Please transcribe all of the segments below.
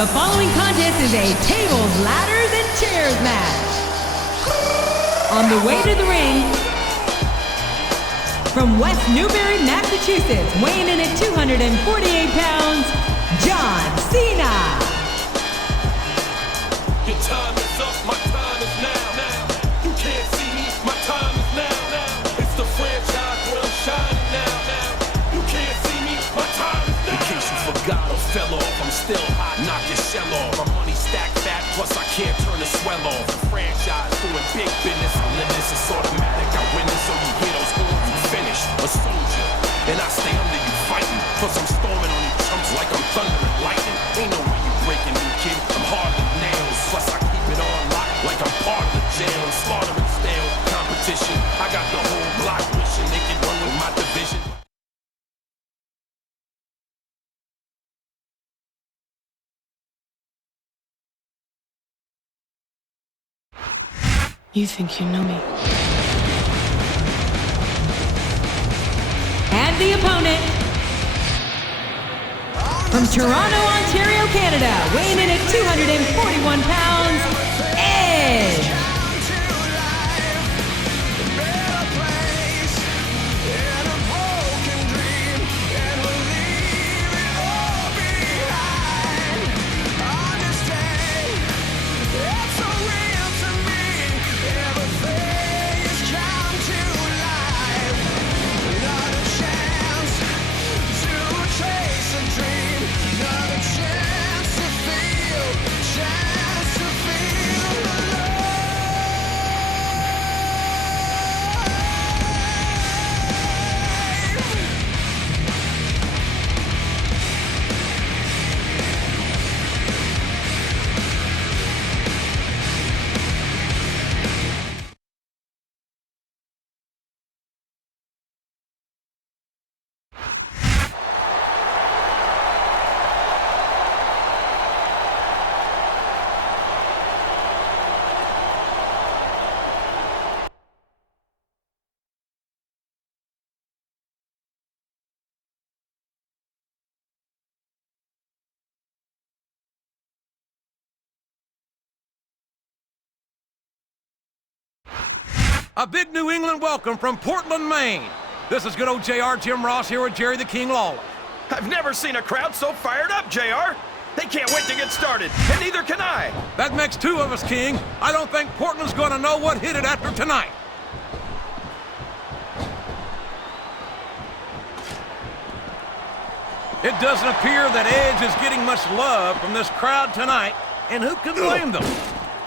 The following contest is a tables, ladders, and chairs match. On the way to the ring, from West Newbury, Massachusetts, weighing in at 248 pounds, John Cena. Your time is up, my time is now. You can't see me, my time is now. It's the franchise where I'm shining now. You can't see me, my time is now. In case you forgot or fell off, I'm still hot, knock your shell off. My money stacked fat, plus I can't turn the swell off. The franchise doing big business, limits, it's automatic. I win this, so you hear those horns, you finished. A soldier, and I stay under you fighting. Plus I'm storming on you chumps like I'm thunder and lightning. Ain't no way you breaking me, kid. I'm hard as nails. Plus I keep it on lock like I'm part of the jail. I'm slaughtering stale competition. I got the whole block wishing they could run with my division. You think you know me? And the opponent, from Toronto, Ontario, Canada, weighing in at 241 pounds, Edge. A big New England welcome from Portland, Maine. This is good old JR Jim Ross here with Jerry the King Lawler. I've never seen a crowd so fired up, JR. They can't wait to get started, and neither can I. That makes two of us, King. I don't think Portland's going to know what hit it after tonight. It doesn't appear that Edge is getting much love from this crowd tonight, and who can blame them?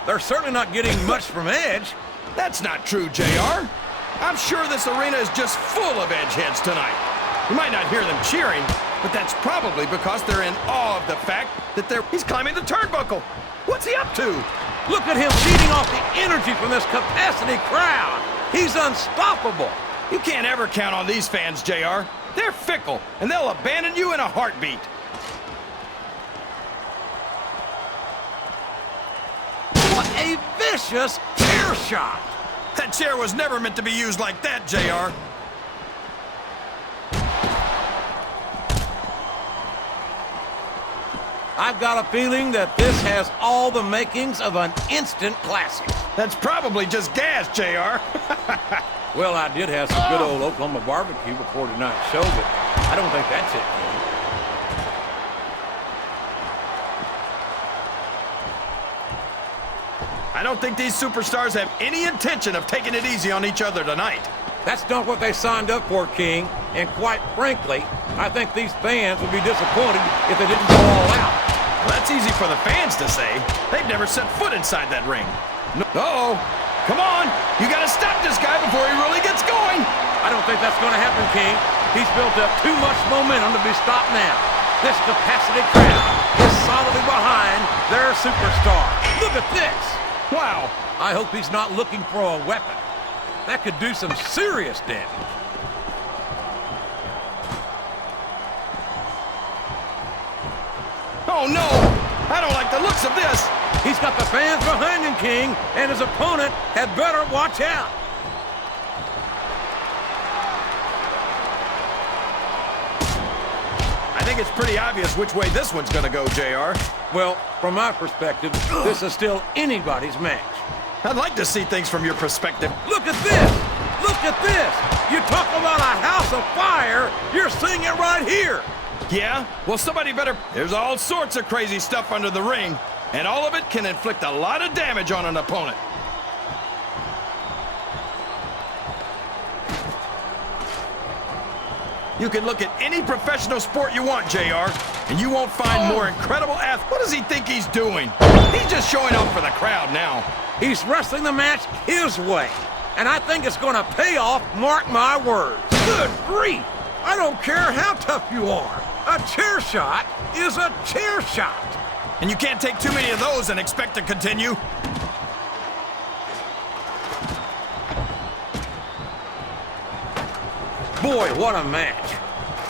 They're certainly not getting much from Edge. That's not true, JR. I'm sure this arena is just full of Edge heads tonight. You might not hear them cheering, but that's probably because they're in awe of the fact that he's climbing the turnbuckle. What's he up to? Look at him feeding off the energy from this capacity crowd. He's unstoppable. You can't ever count on these fans, JR. They're fickle, and they'll abandon you in a heartbeat. What a vicious chair shot. That chair was never meant to be used like that, JR. I've got a feeling that this has all the makings of an instant classic. That's probably just gas, JR. Well, I did have some good old Oklahoma barbecue before tonight's show, but I don't think that's it, King. I don't think these superstars have any intention of taking it easy on each other tonight. That's not what they signed up for, King. And quite frankly, I think these fans would be disappointed if they didn't go all out. Well, that's easy for the fans to say. They've never set foot inside that ring. Uh-oh. Come on. You got to stop this guy before he really gets going. I don't think that's going to happen, King. He's built up too much momentum to be stopped now. This capacity crowd is solidly behind their superstar. Look at this. Wow. I hope he's not looking for a weapon. That could do some serious damage. Oh, no. I don't like the looks of this. He's got the fans behind him, King, and his opponent had better watch out. I think think it's pretty obvious which way this one's gonna go, JR. Well, from my perspective, this is still anybody's match. I'd like to see things from your perspective. Look at this! Look at this! You talk about a house of fire, you're seeing it right here! Yeah? Well, somebody better... There's all sorts of crazy stuff under the ring, and all of it can inflict a lot of damage on an opponent. You can look at any professional sport you want, JR, and you won't find more incredible athletes. What does he think he's doing? He's just showing off for the crowd now. He's wrestling the match his way, and I think it's going to pay off, mark my words. Good grief! I don't care how tough you are. A chair shot is a chair shot. And you can't take too many of those and expect to continue. Boy, what a match.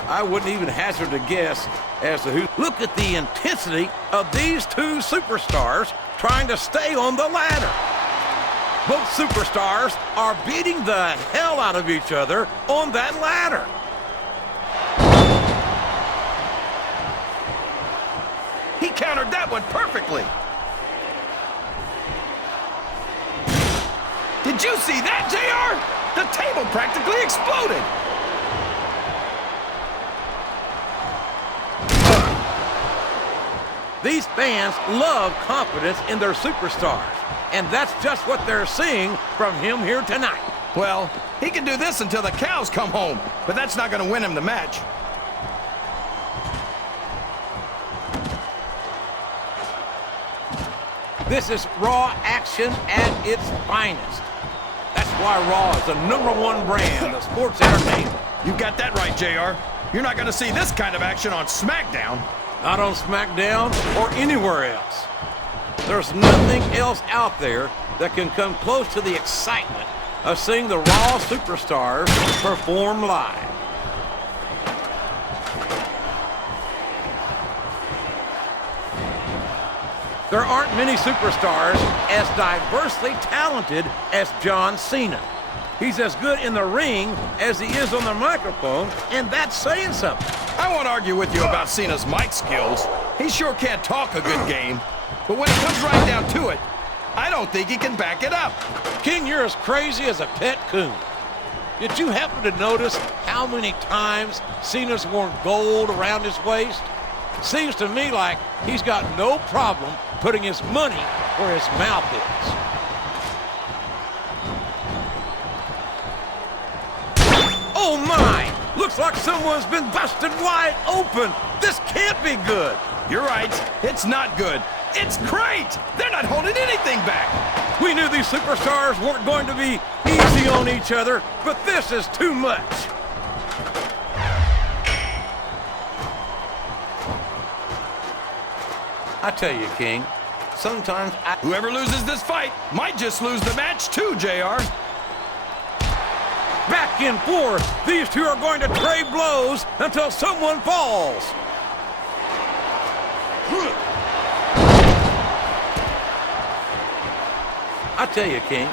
I wouldn't even hazard a guess as to who... Look at the intensity of these two superstars trying to stay on the ladder. Both superstars are beating the hell out of each other on that ladder. He countered that one perfectly. Did you see that, JR? The table practically exploded. These fans love confidence in their superstars, and that's just what they're seeing from him here tonight. Well, he can do this until the cows come home, but that's not going to win him the match. This is Raw action at its finest. That's why Raw is the #1 brand of sports entertainment. You got that right, JR. You're not going to see this kind of action on SmackDown. Not on SmackDown or anywhere else. There's nothing else out there that can come close to the excitement of seeing the Raw superstars perform live. There aren't many superstars as diversely talented as John Cena. He's as good in the ring as he is on the microphone, and that's saying something. I won't argue with you about Cena's mic skills. He sure can't talk a good game. But when it comes right down to it, I don't think he can back it up. King, you're as crazy as a pet coon. Did you happen to notice how many times Cena's worn gold around his waist? Seems to me like he's got no problem putting his money where his mouth is. Oh my! Looks like someone's been busted wide open. This can't be good. You're right. It's not good. It's great. They're not holding anything back. We knew these superstars weren't going to be easy on each other, but this is too much. I tell you, King, sometimes Whoever loses this fight might just lose the match too, JR. Back and forth, these two are going to trade blows until someone falls. I tell you, King,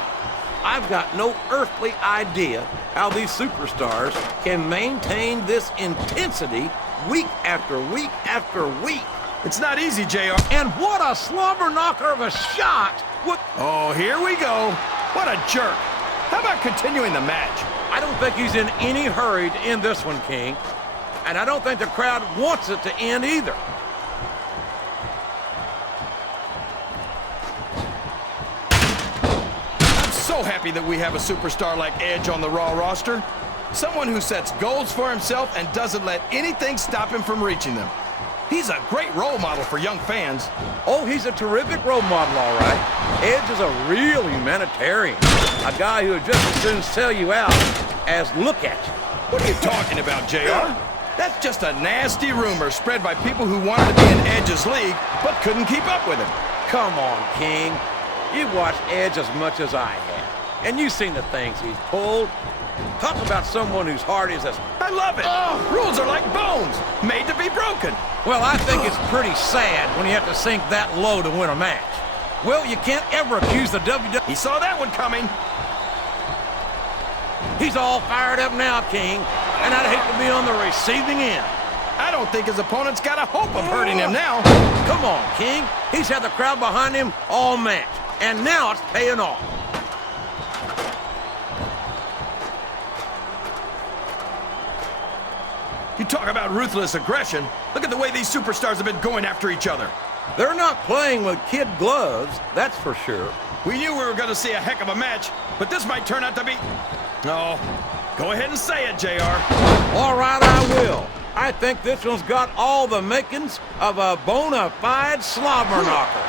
I've got no earthly idea how these superstars can maintain this intensity week after week after week. It's not easy, JR. And what a slobber knocker of a shot! Oh, here we go. What a jerk. How about continuing the match? I don't think he's in any hurry to end this one, King. And I don't think the crowd wants it to end either. I'm so happy that we have a superstar like Edge on the Raw roster. Someone who sets goals for himself and doesn't let anything stop him from reaching them. He's a great role model for young fans. Oh, he's a terrific role model, all right. Edge is a real humanitarian. A guy who would just as soon sell you out as look at you. What are you talking about, JR? That's just a nasty rumor spread by people who wanted to be in Edge's league but couldn't keep up with him. Come on, King. You've watched Edge as much as I have, and you've seen the things he's pulled. Talk about someone whose heart is as... I love it. Rules are like bones, made to be broken. Well, I think it's pretty sad when you have to sink that low to win a match. Well, you can't ever accuse the WWE. He saw that one coming. He's all fired up now, King, and I'd hate to be on the receiving end. I don't think his opponent's got a hope of hurting him now. Come on, King. He's had the crowd behind him all match, and now it's paying off. You talk about ruthless aggression. Look at the way these superstars have been going after each other. They're not playing with kid gloves, that's for sure. We knew we were going to see a heck of a match, but this might turn out to be... No. Go ahead and say it, JR. All right, I will. I think this one's got all the makings of a bona fide slobber knocker.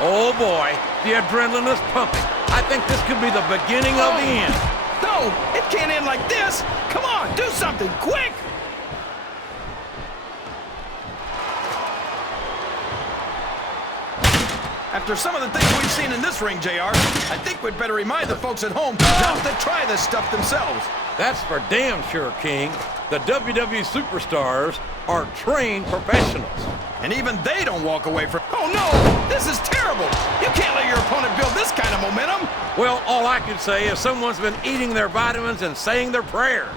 Oh, boy. The adrenaline is pumping. I think this could be the beginning of the end. No, it can't end like this. Come on, do something, quick! After some of the things we've seen in this ring, JR, I think we'd better remind the folks at home not to try this stuff themselves. That's for damn sure, King. The WWE superstars are trained professionals. And even they don't walk away from... Oh, no! This is terrible! You can't let your opponent build this kind of momentum! Well, all I can say is someone's been eating their vitamins and saying their prayers.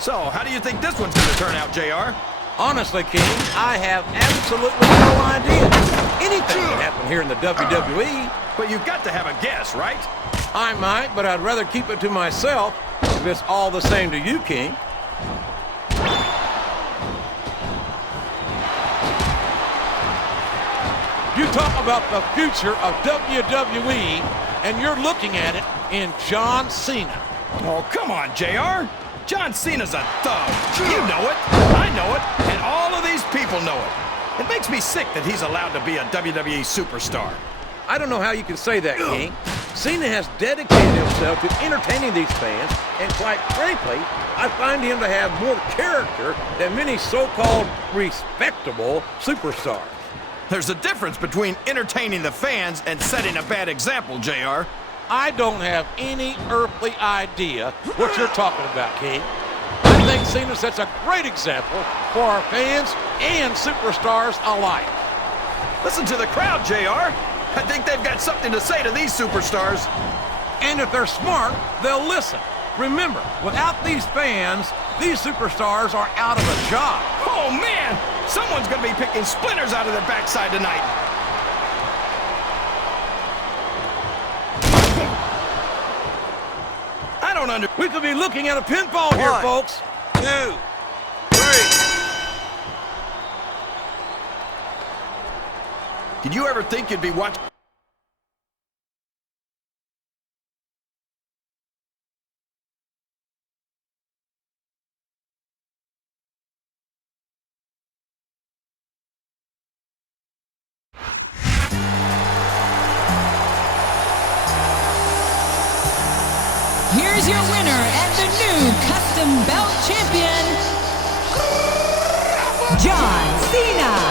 So, how do you think this one's going to turn out, JR? Honestly, King, I have absolutely no idea. Anything can happen here in the WWE. But you've got to have a guess, right? I might, but I'd rather keep it to myself if it's all the same to you, King. You talk about the future of WWE, and you're looking at it in John Cena. Oh, come on, JR. John Cena's a thug. You know it, I know it, and all of these people know it. It makes me sick that he's allowed to be a WWE superstar. I don't know how you can say that, King. Cena has dedicated himself to entertaining these fans, and quite frankly, I find him to have more character than many so-called respectable superstars. There's a difference between entertaining the fans and setting a bad example, JR. I don't have any earthly idea what you're talking about, King. I think Cena sets a great example for our fans and superstars alike. Listen to the crowd, JR. I think they've got something to say to these superstars. And if they're smart, they'll listen. Remember, without these fans, these superstars are out of a job. Oh, man! Someone's going to be picking splinters out of their backside tonight. I don't understand. We could be looking at a pinfall here, folks. 2, 3. Did you ever think you'd be watching? Here's your winner and the new custom belt champion, John Cena.